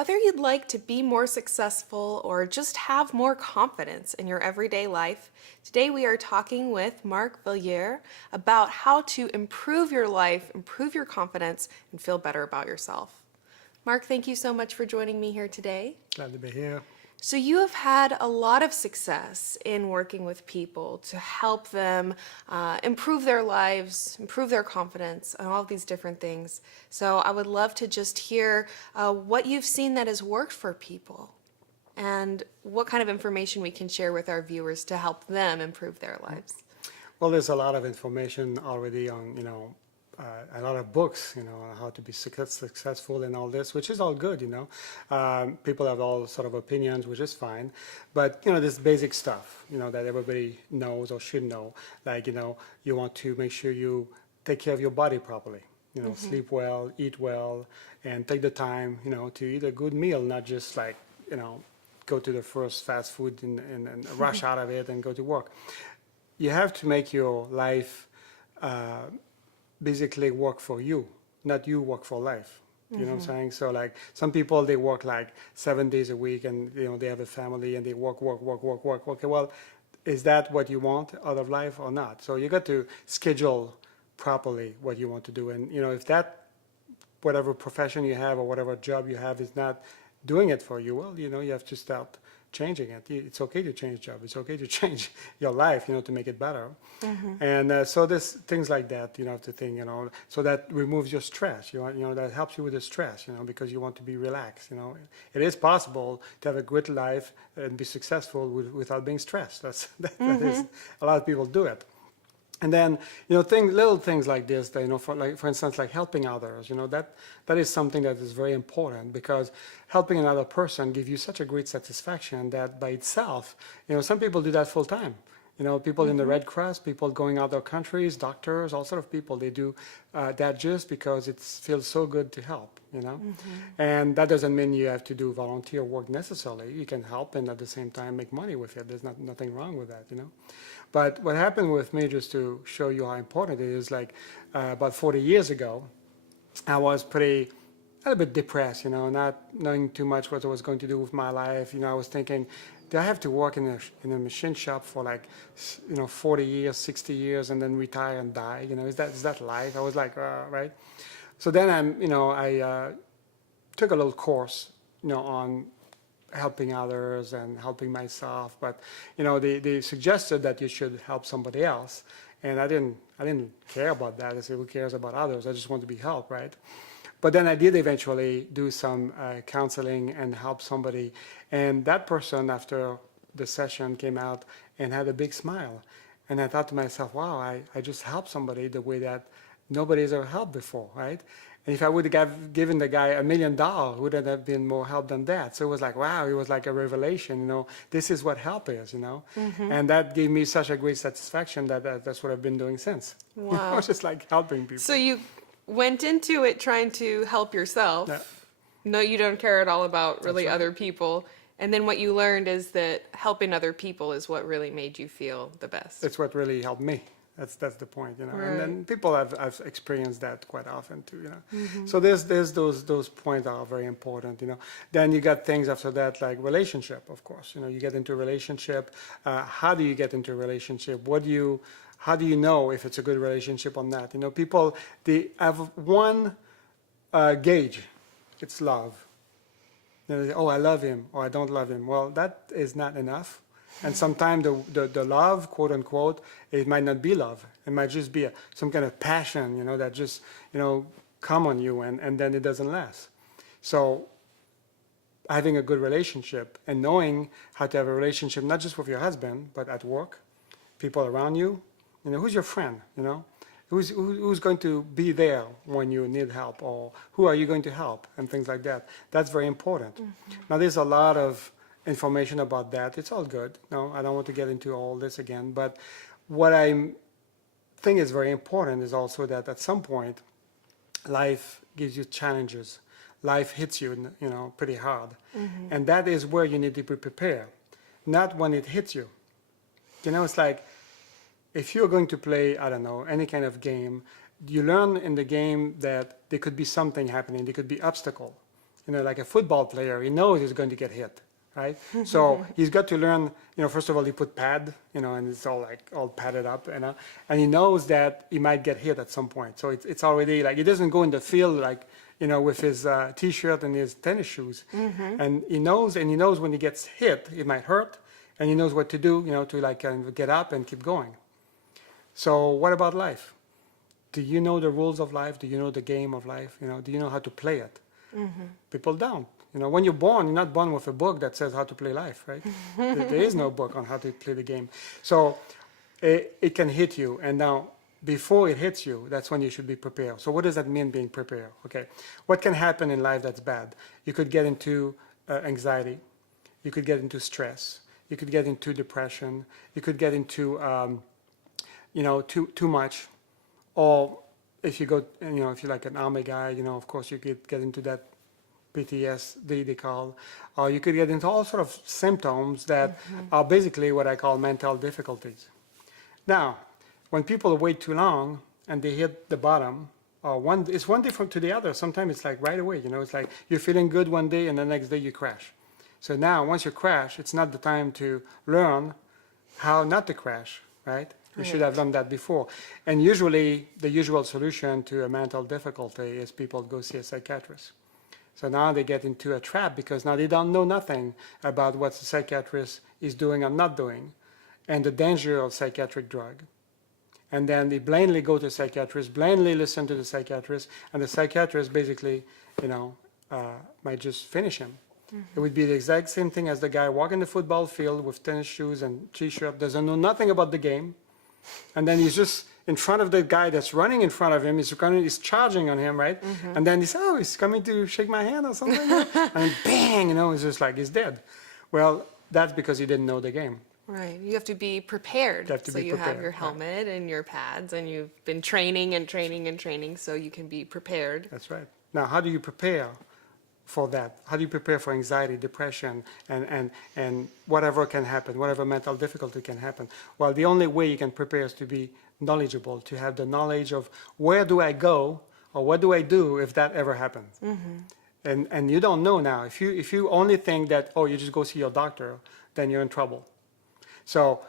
Whether you'd like to be more successful or just have more confidence in your everyday life, today we are talking with Mark Villiers about how to improve your life, improve your confidence, and feel better about yourself. Mark, thank you so much for joining me here today. Glad to be here. So you have had a lot of success in working with people to help them improve their lives, improve their confidence, and all of these different things. So I would love to just hear what you've seen that has worked for people and what kind of information we can share with our viewers to help them improve their lives. Well, there's a lot of information already on, a lot of books, on how to be successful and all this, which is all good, People have all sort of opinions, which is fine. But, this basic stuff, that everybody knows or should know, like, you want to make sure you take care of your body properly, sleep well, eat well, and take the time, to eat a good meal, not just like, go to the first fast food and rush out of it and go to work. You have to make your life basically work for you, not you work for life. You know what I'm saying? So like some people, they work like 7 days a week and they have a family and they work. Okay, well, is that what you want out of life or not? So you got to schedule properly what you want to do. And if that, whatever profession you have or whatever job you have is not doing it for you, well, you have to start changing it. It's okay to change job. It's okay to change your life, to make it better. And so there's things like that, to think, so that removes your stress, that helps you with the stress, because you want to be relaxed, It is possible to have a great life and be successful without being stressed. That is, a lot of people do it. And then, little things like this, that, for instance, like helping others, that is something that is very important because helping another person gives you such a great satisfaction that by itself, some people do that full time. People in the Red Cross, people going other countries, doctors, all sort of people, they do that just because it feels so good to help, And that doesn't mean you have to do volunteer work necessarily. You can help and at the same time make money with it. There's nothing wrong with that, But what happened with me, just to show you how important it is, like about 40 years ago, I was a little bit depressed, not knowing too much what I was going to do with my life. I was thinking, do I have to work in a machine shop for like, 40 years, 60 years, and then retire and die? Is that life? I was like, right. So then I took a little course, on helping others and helping myself, but they suggested that you should help somebody else, and I didn't care about that. I said, who cares about others? I just want to be helped, right? But then I did eventually do some counseling and help somebody, and that person after the session came out and had a big smile, and I thought to myself, wow, I just helped somebody the way that nobody's ever helped before, right? And if I would have given the guy $1 million, wouldn't have been more help than that. So it was like, wow, it was like a revelation, this is what help is, And that gave me such a great satisfaction that that's what I've been doing since. Wow. Just like helping people. So you went into it trying to help yourself. Yeah. No, you don't care at all about really right. other people. And then what you learned is that helping other people is what really made you feel the best. It's what really helped me. That's the point, Right. And then people have experienced that quite often too, So there's those points that are very important, Then you got things after that like relationship, of course. You get into a relationship. How do you get into a relationship? How do you know if it's a good relationship or not? People, they have one gauge. It's love. They say, oh, I love him, or I don't love him. Well, that is not enough. And sometimes the love, quote unquote, it might not be love. It might just be some kind of passion, that just, come on you and then it doesn't last. So having a good relationship and knowing how to have a relationship, not just with your husband, but at work, people around you, who's your friend, Who's going to be there when you need help, or who are you going to help, and things like that. That's very important. Now, there's a lot of information about that. It's all good. No, I don't want to get into all this again. But what I think is very important is also that at some point, life gives you challenges. Life hits you, pretty hard. And that is where you need to be prepared, not when it hits you. It's like, if you're going to play, I don't know, any kind of game, you learn in the game that there could be something happening. There could be obstacle. like a football player, he knows he's going to get hit, right? So he's got to learn, first of all, he put pad, and it's all padded up, and he knows that he might get hit at some point. So it's already like, he doesn't go in the field like, with his t-shirt and his tennis shoes. And he knows when he gets hit, it might hurt, and he knows what to do, to like kind of get up and keep going. So what about life? Do you know the rules of life? Do you know the game of life? Do you know how to play it? People don't. When you're born, you're not born with a book that says how to play life, right? There is no book on how to play the game. So it can hit you. And now, before it hits you, that's when you should be prepared. So what does that mean, being prepared? Okay. What can happen in life that's bad? You could get into anxiety. You could get into stress. You could get into depression. You could get into, too much. Or if you go, if you're like an army guy, of course you could get into that PTSD they call, or you could get into all sort of symptoms that are basically what I call mental difficulties. Now, when people wait too long and they hit the bottom, it's one day to the other. Sometimes it's like right away, it's like you're feeling good one day and the next day you crash. So now, once you crash, it's not the time to learn how not to crash, right? You should have done that before. And usually, the usual solution to a mental difficulty is people go see a psychiatrist. So now they get into a trap because now they don't know nothing about what the psychiatrist is doing or not doing, and the danger of psychiatric drug. And then they blindly go to the psychiatrist, blindly listen to the psychiatrist, and the psychiatrist basically, might just finish him. It would be the exact same thing as the guy walking the football field with tennis shoes and t-shirt, doesn't know nothing about the game, and then he's just in front of the guy that's running in front of him, he's charging on him, right? And then he says, oh, he's coming to shake my hand or something. And bang, it's just like he's dead. Well, that's because he didn't know the game. Right. You have to be prepared. You have your helmet and your pads, and you've been training and training and training so you can be prepared. That's right. Now, how do you prepare for that? How do you prepare for anxiety, depression, and whatever can happen, whatever mental difficulty can happen? Well, the only way you can prepare is to be knowledgeable, to have the knowledge of where do I go or what do I do if that ever happens. And you don't know now. If you only think that, you just go see your doctor, then you're in trouble. So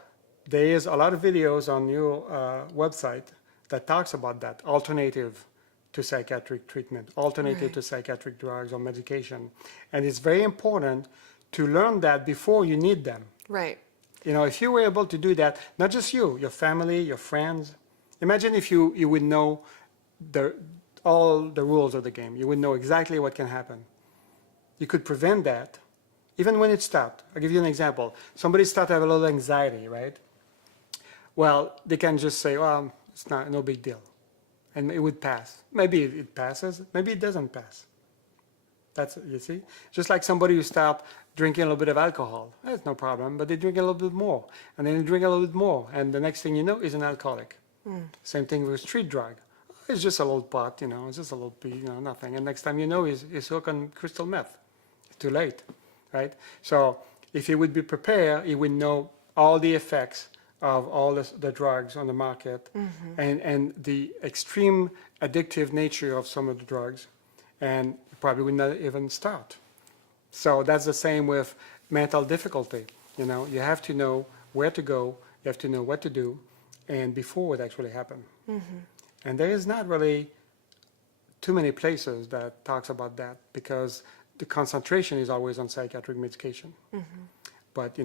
there is a lot of videos on your website that talks about that, alternative to psychiatric treatment, alternative to psychiatric drugs or medication. And it's very important to learn that before you need them. Right. If you were able to do that, not just you, your family, your friends. Imagine if you would know all the rules of the game. You would know exactly what can happen. You could prevent that even when it starts. I'll give you an example. Somebody starts to have a little anxiety, right? Well, they can just say, well, it's no big deal. And it would pass. Maybe it passes, maybe it doesn't pass. That's, you see? Just like somebody who stopped drinking a little bit of alcohol. That's no problem, but they drink a little bit more. And then they drink a little bit more. And the next thing you know, is an alcoholic. Same thing with street drug. It's just a little pot, it's just a little pee, nothing. And next time you know, he's hooked on crystal meth. It's too late, right? So if he would be prepared, he would know all the effects of all the drugs on the market and the extreme addictive nature of some of the drugs, and probably would not even start. So that's the same with mental difficulty. You have to know where to go, you have to know what to do, and before it actually happened. And there is not really too many places that talks about that because the concentration is always on psychiatric medication. But,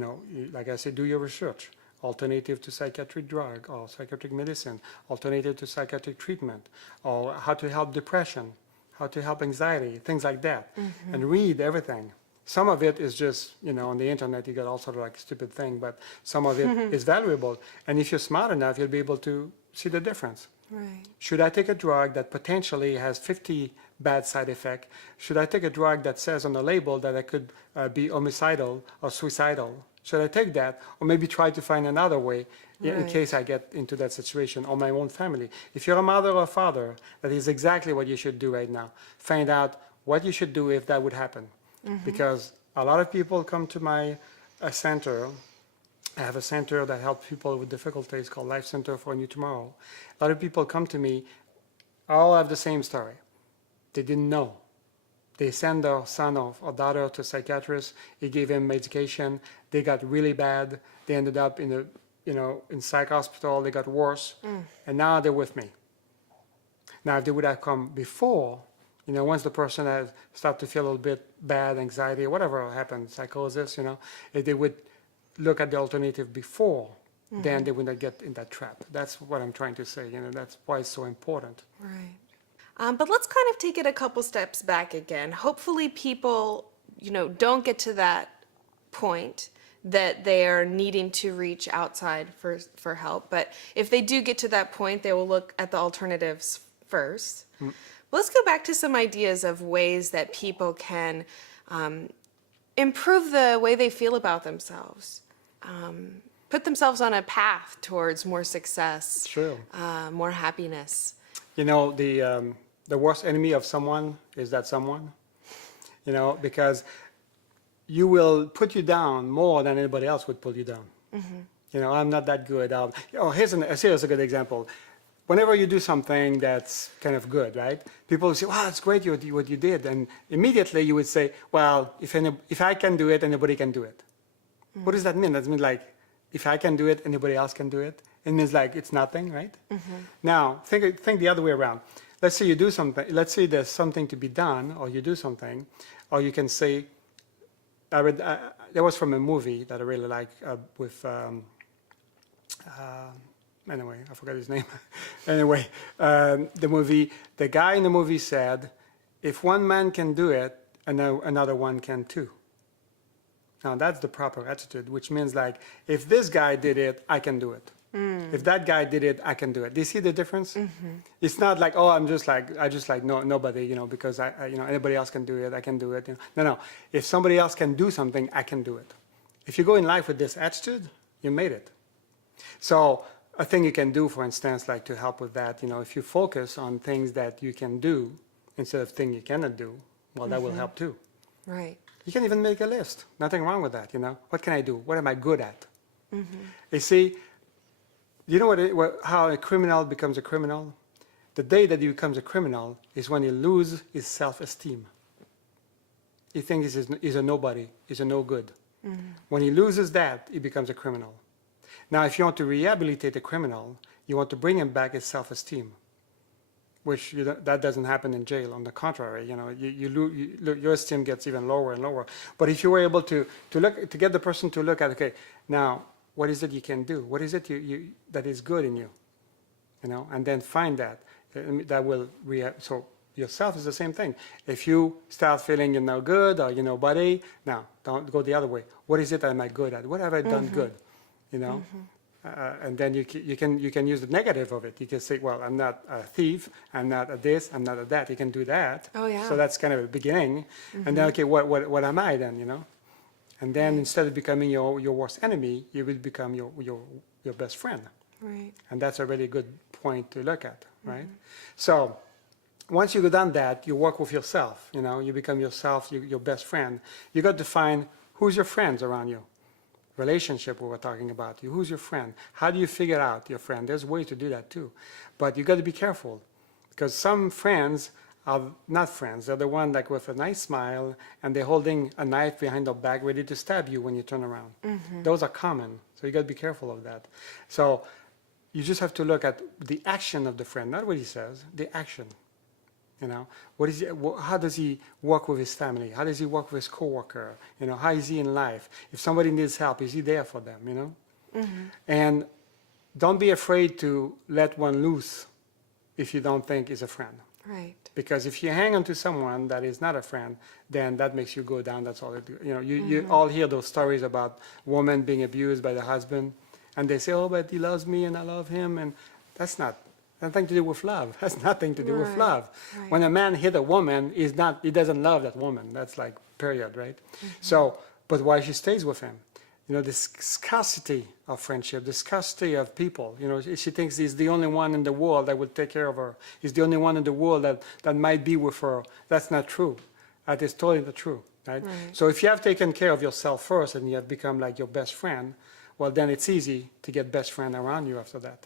like I said, do your research. Alternative to psychiatric drug or psychiatric medicine, alternative to psychiatric treatment, or how to help depression, how to help anxiety, things like that. And read everything. Some of it is just, on the internet, you got all sort of like stupid thing, but some of it is valuable. And if you're smart enough, you'll be able to see the difference. Right. Should I take a drug that potentially has 50 bad side effects? Should I take a drug that says on the label that I could be homicidal or suicidal? Should I take that, or maybe try to find another way in case I get into that situation, or my own family? If you're a mother or a father, that is exactly what you should do right now. Find out what you should do if that would happen. Because a lot of people come to my center. I have a center that helps people with difficulties called Life Center for a New Tomorrow. A lot of people come to me, all have the same story. They didn't know. They send their son or daughter to a psychiatrist. He gave him medication. They got really bad. They ended up in in psych hospital. They got worse, and now they're with me. Now, if they would have come before, once the person has started to feel a little bit bad, anxiety, whatever happened, psychosis, if they would look at the alternative before, then they would not get in that trap. That's what I'm trying to say. That's why it's so important. Right. But let's kind of take it a couple steps back again. Hopefully people, don't get to that point that they are needing to reach outside for help. But if they do get to that point, they will look at the alternatives first. Let's go back to some ideas of ways that people can improve the way they feel about themselves, put themselves on a path towards more success, True. More happiness. The worst enemy of someone is that someone, because you will put you down more than anybody else would pull you down. I'm not that good. Here's a good example. Whenever you do something that's kind of good, right? People will say, wow, it's great what you did. And immediately you would say, well, if I can do it, anybody can do it. What does that mean? That means like, if I can do it, anybody else can do it. It means like it's nothing, right? Now, think the other way around. Let's say you do something. Let's say there's something to be done, or you do something, or you can say, that was from a movie that I really like with, anyway, I forgot his name. Anyway, the guy in the movie said, if one man can do it, another one can too. Now that's the proper attitude, which means like, if this guy did it, I can do it. If that guy did it, I can do it. Do you see the difference? It's not like, oh, I just like nobody, because anybody else can do it, I can do it. No. If somebody else can do something, I can do it. If you go in life with this attitude, you made it. So a thing you can do, for instance, like to help with that, if you focus on things that you can do instead of things you cannot do, well, that will help too. Right. You can even make a list. Nothing wrong with that, What can I do? What am I good at? You see, you know how a criminal becomes a criminal? The day that he becomes a criminal is when he loses his self-esteem. He thinks he's a nobody, he's a no good. When he loses that, he becomes a criminal. Now, if you want to rehabilitate a criminal, you want to bring him back his self-esteem, which that doesn't happen in jail. On the contrary, your esteem gets even lower and lower. But if you were able to get the person to look at, okay, now, what is it you can do? What is it that is good in you? And then find that. That will so yourself is the same thing. If you start feeling you're no good or you're nobody, now don't go the other way. What is it that am I good at? What have I done good? And then you can use the negative of it. You can say, well, I'm not a thief. I'm not a this. I'm not a that. You can do that. Oh yeah. So that's kind of a beginning. And then okay, what am I then? And then instead of becoming your worst enemy, you will become your best friend. Right. And that's a really good point to look at, right? So once you've done that, you work with yourself, you become yourself, your best friend. You got to find who's your friends around you. Relationship we were talking about. Who's your friend? How do you figure out your friend? There's ways to do that too. But you got to be careful because some friends are not friends. They're the one like with a nice smile and they're holding a knife behind their back ready to stab you when you turn around. Those are common. So you got to be careful of that. So you just have to look at the action of the friend, not what he says, the action. What is how does he work with his family? How does he work with his coworker? How is he in life? If somebody needs help, is he there for them? And don't be afraid to let one loose if you don't think is a friend. Right. Because if you hang on to someone that is not a friend, then that makes you go down. That's all. You all hear those stories about women being abused by the husband, and they say, "Oh, but he loves me and I love him," and that's not. Nothing to do with love. Has nothing to do with love. Right. When a man hit a woman, he doesn't love that woman. That's like period, right? So, but why she stays with him? The scarcity of friendship, the scarcity of people. She thinks he's the only one in the world that will take care of her. He's the only one in the world that might be with her. That's not true. That is totally not true, right? So if you have taken care of yourself first and you have become like your best friend, well, then it's easy to get best friend around you after that.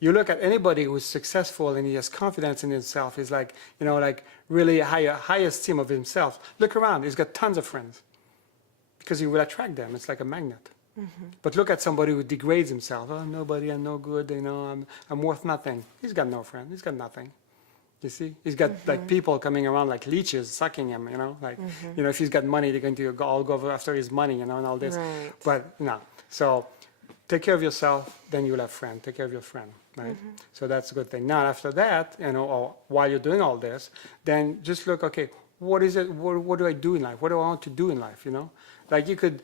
You look at anybody who's successful and he has confidence in himself, he's like, like really high esteem of himself. Look around, he's got tons of friends because he will attract them. It's like a magnet. But look at somebody who degrades himself. Oh, nobody, I'm no good, I'm worth nothing. He's got no friend, he's got nothing. You see, he's got like people coming around like leeches sucking him, if he's got money, they're going to all go after his money, and all this. Right. But no, so take care of yourself, then you'll have friend. Take care of your friend, right? So that's a good thing. Now after that, or while you're doing all this, then just look, okay, what is it? What do I do in life? What do I want to do in life? Like you could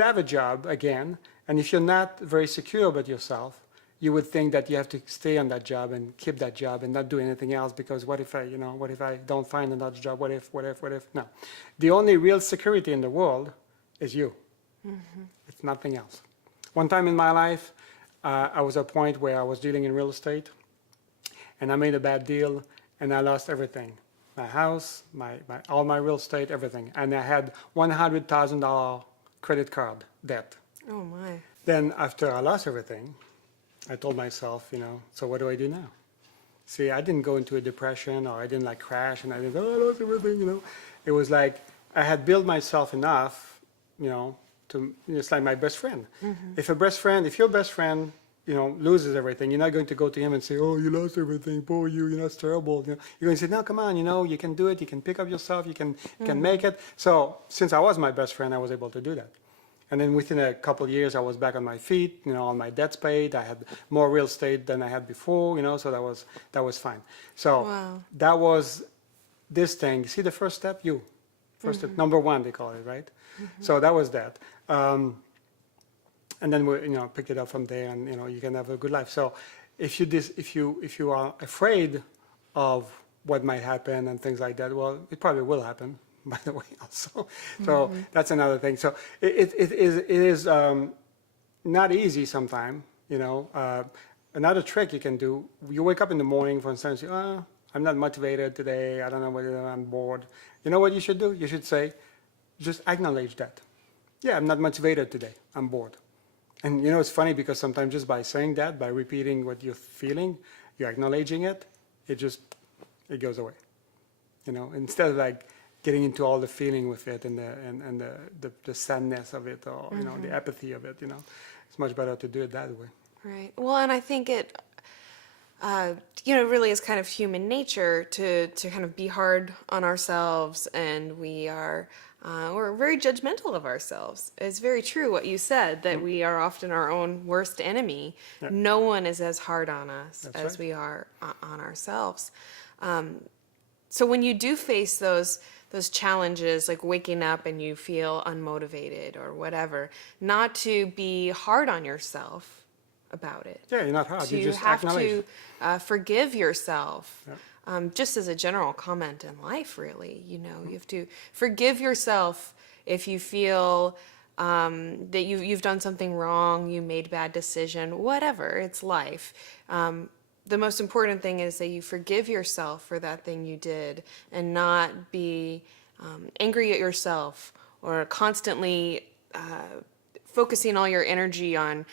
have a job again, and if you're not very secure about yourself, you would think that you have to stay on that job and keep that job and not do anything else because what if I don't find another job? What if? No. The only real security in the world is you. It's nothing else. One time in my life, I was at a point where I was dealing in real estate and I made a bad deal and I lost everything. My house, all my real estate, everything. And I had $100,000 credit card debt. Oh my. Then after I lost everything, I told myself, so what do I do now? See, I didn't go into a depression or I didn't like crash and I didn't, I lost everything, It was like I had built myself enough, it's like my best friend. If your best friend, loses everything, you're not going to go to him and say, oh, you lost everything, poor you, that's terrible. You're going to say, no, come on, you can do it, you can pick up yourself, you can make it. So since I was my best friend, I was able to do that. And then within a couple of years, I was back on my feet, all my debts paid. I had more real estate than I had before, so that was fine. So Wow. that was this thing. See the first step? First step, number one, they call it, right? So that was that. And then we, picked it up from there, and you can have a good life. So if you are afraid of what might happen and things like that, well, it probably will happen. By the way, also, so that's another thing. So it is not easy sometimes. Another trick you can do: you wake up in the morning, for instance, I'm not motivated today. I don't know whether I'm bored. You know what you should do? You should say, just acknowledge that. Yeah, I'm not motivated today. I'm bored. And it's funny because sometimes just by saying that, by repeating what you're feeling, you're acknowledging it. It goes away. Instead of like getting into all the feeling with it and the sadness of it or the apathy of it, it's much better to do it that way. Right. Well, and I think it, really is kind of human nature to kind of be hard on ourselves, and we're very judgmental of ourselves. It's very true what you said, that we are often our own worst enemy. Yeah. No one is as hard on us That's as right. we are on ourselves. So when you do face those challenges, like waking up and you feel unmotivated or whatever, not to be hard on yourself about it. Yeah, you're not hard. You To just have acknowledge. to forgive yourself. Yeah. Just as a general comment in life, really, you have to forgive yourself if you feel that you've done something wrong, you made a bad decision, whatever. It's life. The most important thing is that you forgive yourself for that thing you did and not be angry at yourself or constantly focusing all your energy on,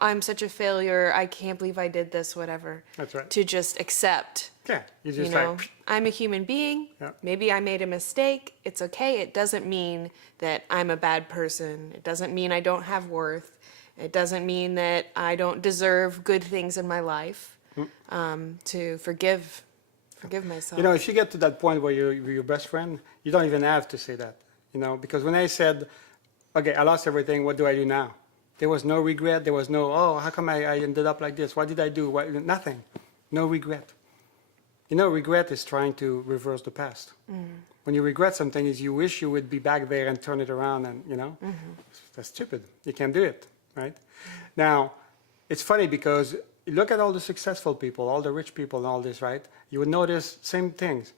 I'm such a failure, I can't believe I did this, whatever. That's right. To just accept, Yeah, you just I'm a human being. Yeah. Maybe I made a mistake. It's okay. It doesn't mean that I'm a bad person. It doesn't mean I don't have worth. It doesn't mean that I don't deserve good things in my life. To forgive myself. If you get to that point where you're your best friend, you don't even have to say that, because when I said, okay, I lost everything, what do I do now? There was no regret. There was no, how come I ended up like this? What did I do? Nothing. No regret. Regret is trying to reverse the past. When you regret something, is you wish you would be back there and turn it around, and that's stupid. You can't do it, right? Now, it's funny because look at all the successful people, all the rich people and all this, right? You would notice same things.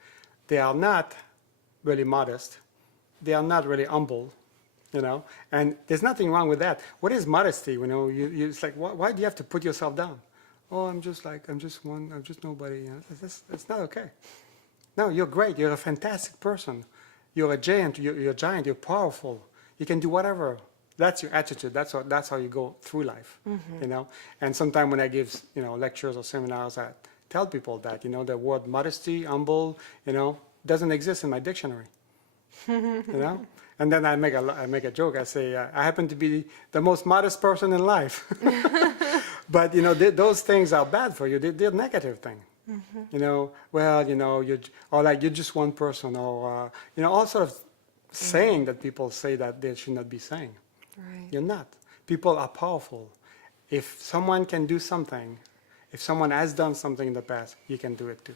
They are not really modest. They are not really humble, and there's nothing wrong with that. What is modesty? It's like, why do you have to put yourself down? Oh, I'm just nobody. It's not okay. No, you're great. You're a fantastic person. You're a giant. You're powerful. You can do whatever. That's your attitude. That's how you go through life, you know. And sometimes when I give, you know, lectures or seminars, I tell people that, you know, the word modesty, humble, you know, doesn't exist in my dictionary, you know. And then I make a joke. I say I happen to be the most modest person in life, but you know, those things are bad for you. They're negative things. You know, well, you know, or like you're just one person, or you know, all sort of saying that people say that they should not be saying. Right. You're not. People are powerful. If someone can do something, if someone has done something in the past, you can do it too.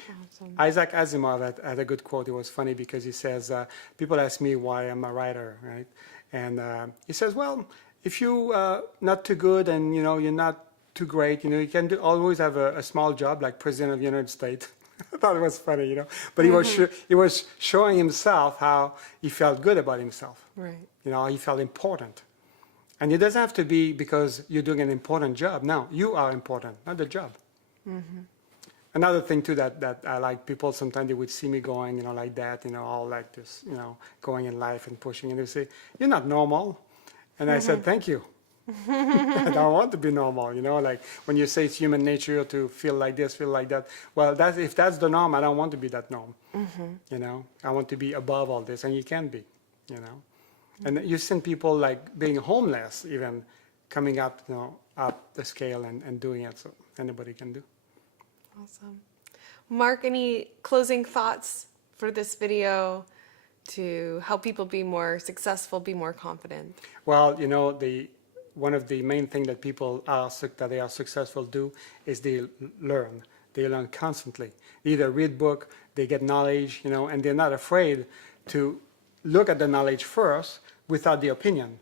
Awesome. Isaac Asimov had a good quote. It was funny because he says, people ask me why I'm a writer, right? And he says, well, if you're not too good and, you know, you're not too great, you know, you can always have a small job like President of the United States. I thought it was funny, you know. But he was showing himself how he felt good about himself. Right. You know, he felt important. And it doesn't have to be because you're doing an important job. No, you are important, not the job. Another thing too that I like, people sometimes they would see me going, you know, like that, you know, all like this, you know, going in life and pushing, and they say, "You're not normal." And I said, "Thank you." I don't want to be normal, you know, like when you say it's human nature to feel like this, feel like that. Well, if that's the norm, I don't want to be that norm. You know, I want to be above all this, and you can be, you know. And you've seen people like being homeless, even coming up, you know, up the scale and doing it. So anybody can do. Awesome. Mark, any closing thoughts for this video to help people be more successful, be more confident? Well, you know, one of the main things that people that they are successful do is they learn. They learn constantly. They either read book, they get knowledge, you know, and they're not afraid to look at the knowledge first without the opinion.